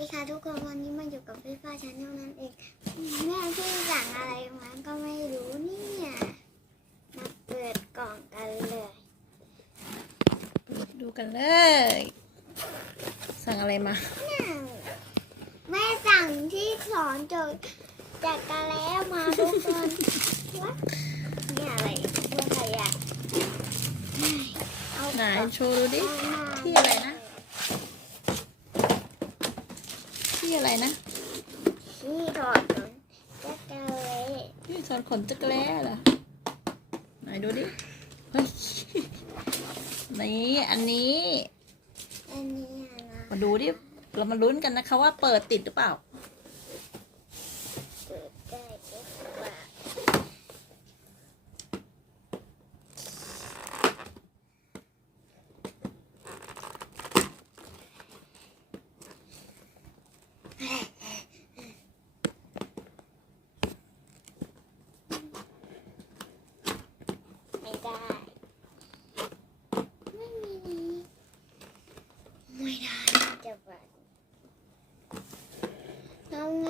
นี่ค่ะทุกคนวันนี้มาอยู่กับพี่ฟ้าชาแนลนั่นเองแม่พี่สั่งอะไรมาก็ไม่รู้เนี่ยมาเปิดกล่องกันเลย ดูกันเลย สั่งอะไรมาเนี่ยแม่สั่งที่สอนจดจากกันแล้วมาทุกคนวะนี่อะไรเมื่อไหร่อะเอาไหนกล่องโชว์ดูดิมาที่อะไรนะ ที่อะไรนะที่ถอดจนจะเจอเลยที่สอนขนจักรแล้เหรอไหนดูดิเฮ้ยนี่อันนี้ อันนี้อะนะมาดูดิเรามาลุ้นกันนะคะว่าเปิดติดหรือเปล่า เปิดได้ก็ว่า ไม่ได้ ไม่มีไม่ได้จะบัดทำไง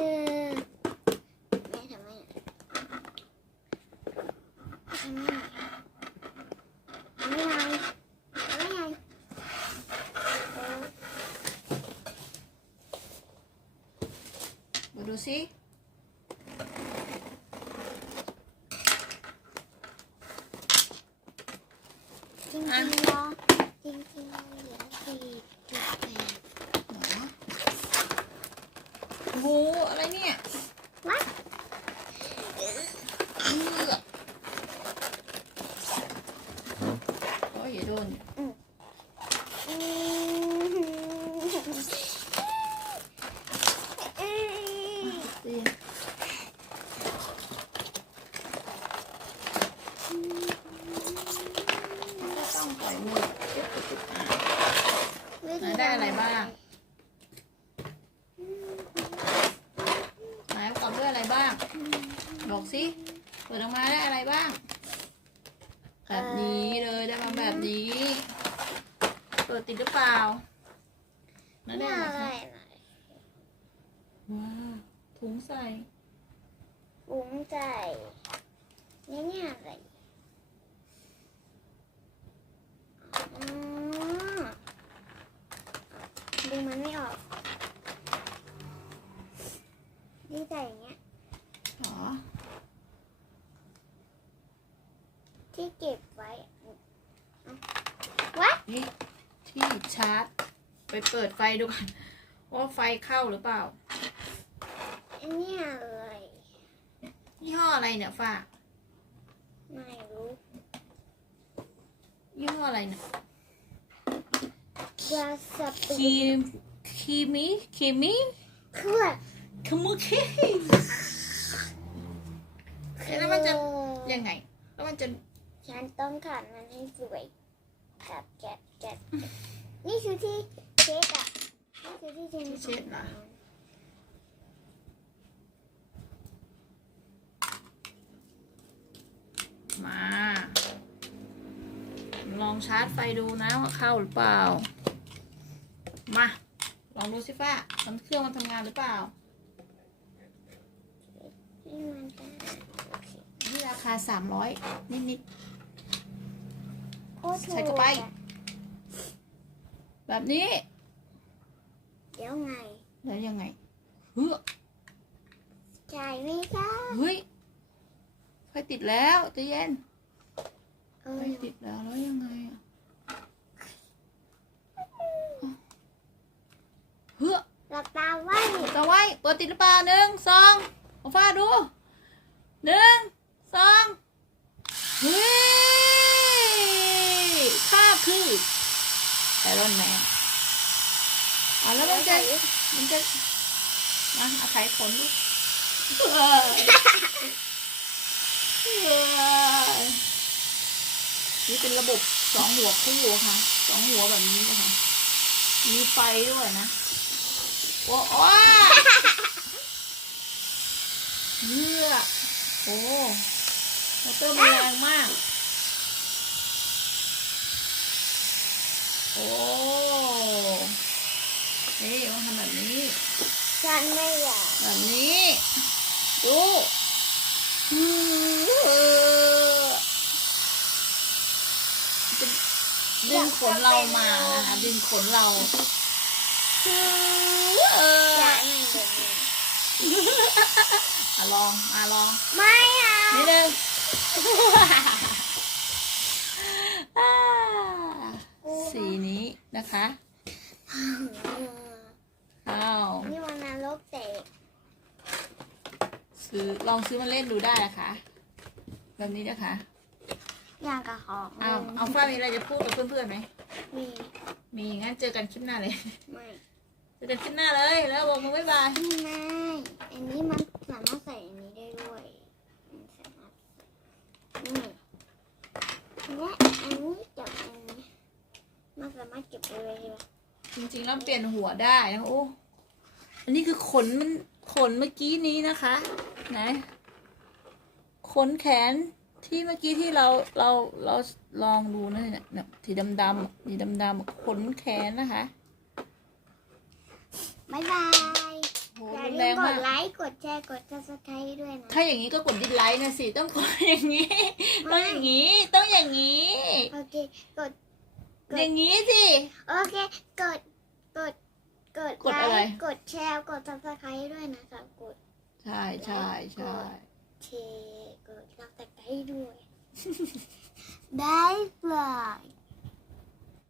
อะแม่ทำไมอะทำไมอะทำไมอะทำไมอะเออ มาดูสิจริงๆแล้วจริงๆแล้วเหลือสี่จุดแปดหรอโอ้โหอะไรเนี่ยวัดเอือกโอ้ยอย่าโดนอืม ตีนก็ต้องปล่อยมือเดี๋ยวติดอะ ไหนได้อะไรบ้าง ไหนประกอ บด้วยอะไรบ้าง บอกสิเปิดออกมาได้อะไรบ้าง แบบนี้เลยได้มาแบบนี้ เปิดติดหรือเปล่านั่นนี่ได้อะไรคะว้าวถุงใส่ปุ้งใจนี่เนี่ยอะไรอ๋อดึงมันไม่ออก นี่ใส่อย่างเงี้ย หรอ ที่เก็บไว้อะวัดนี่ที่ชาร์จ ไปเปิดไฟดูก่อนว่าไฟเข้าหรือเปล่าอันเนี้ยอะไรยี่ห้ออะไรเนี่ยฝ้าไม่รู้ยี่ห้ออะไรเนี่ยวาซาบิคีมคีมิคีมิเครื่องคามุคิ แล้วมันจะยังไง แล้วมันจะฉันต้องขัดมันให้สวยกัดแกะแกะแกะนี่คือที่เช็ดอะนี่คือที่เช็ดที่เช็ดเหรอมา ลองชาร์จไฟดูนะว่าเข้าหรือเปล่า มา ลองดูสิฟ้ามันเครื่องมันทำงานหรือเปล่านี่มันจะโอเคนี่ ราคาสามร้อยนิดโคตรถูกใส่เข้าไป อะๆ แบบนี้ เดี๋ยวไงแล้วยังไง เฮ้ยจ่ายไหมคะเฮ้ยไฟติดแล้วใจะเย็นเอไฟอติดแล้วแล้วยังไงอะเฮ้ยหลับตาไว้ต่อไว้เปิดติดหรือเปล่าหนึ่งสองเอาฟ้าดูหนึ่งสองเฮ้ยภาพคือไอรอนแมนอะแล้วมันจะมันจะนะเอาไขขนดูเออนี่เป็นระบบสองหัวคู่ค่ะสองหัวแบบนี้นะคะมีไฟด้วยนะ โอ้โอ้เลือโอ้มอเตอร์มันแรงมาก โอ้นี่มันทำแบบนี้ ฉันไม่อยากแบบนี้ดูเออจะดึงขนเรามานะคะดึงขนเราเอออยากให้มันเป็นอย่างนี้อะลองอะลอง ไม่เอานิดนึงอ่า สีนี้นะคะอ้าวนี่มันนรกเตะซื้อลองซื้อมาเล่นดูได้นะคะ แบบนี้นะคะอย่างกับของเอาเอาฟ้ามีอะไรจะพูดกับเพื่อนๆไหมมีมีงั้นเจอกันคลิปหน้าเลยไม่เจอกันคลิปหน้าเลยแล้วบอกมือบ๊ายบายไม่อันนี้มันสามารถใส่อันนี้ได้ด้วยมันสามารถนี่และอันนี้กับอันนี้มัน สามารถเก็บไปเลยใช่ไหมจริงๆแล้วเปลี่ยนหัวได้นะโอ้อันนี้คือขนมันขนเมื่อกี้นี้นะคะไหนขนแขนที่เมื่อกี้ที่เราเราเราลองดูนะเนี่ยเนี่ยสีดำๆสีดำๆขนแขนนะคะบ๊ายบายโหอย่ารุนลืแรมงกมาดก ไลค์กดแชร์กด subscribe ด้วยนะ ถ้าอย่างนี้ก็กดดิสไลค์นะสิ ต้องกดอย่างนี้ ต้องอย่างนี้ ต้องอย่างนี้ โอเค กด อย่างนี้สิ โอเค กด กด กดกดอะไรไลค์กดแชร์ กด subscribe ด้วยนะคะ กดใช่ใช่ใช่แชร์ กด subscribe ด้วยบ๊ายบาย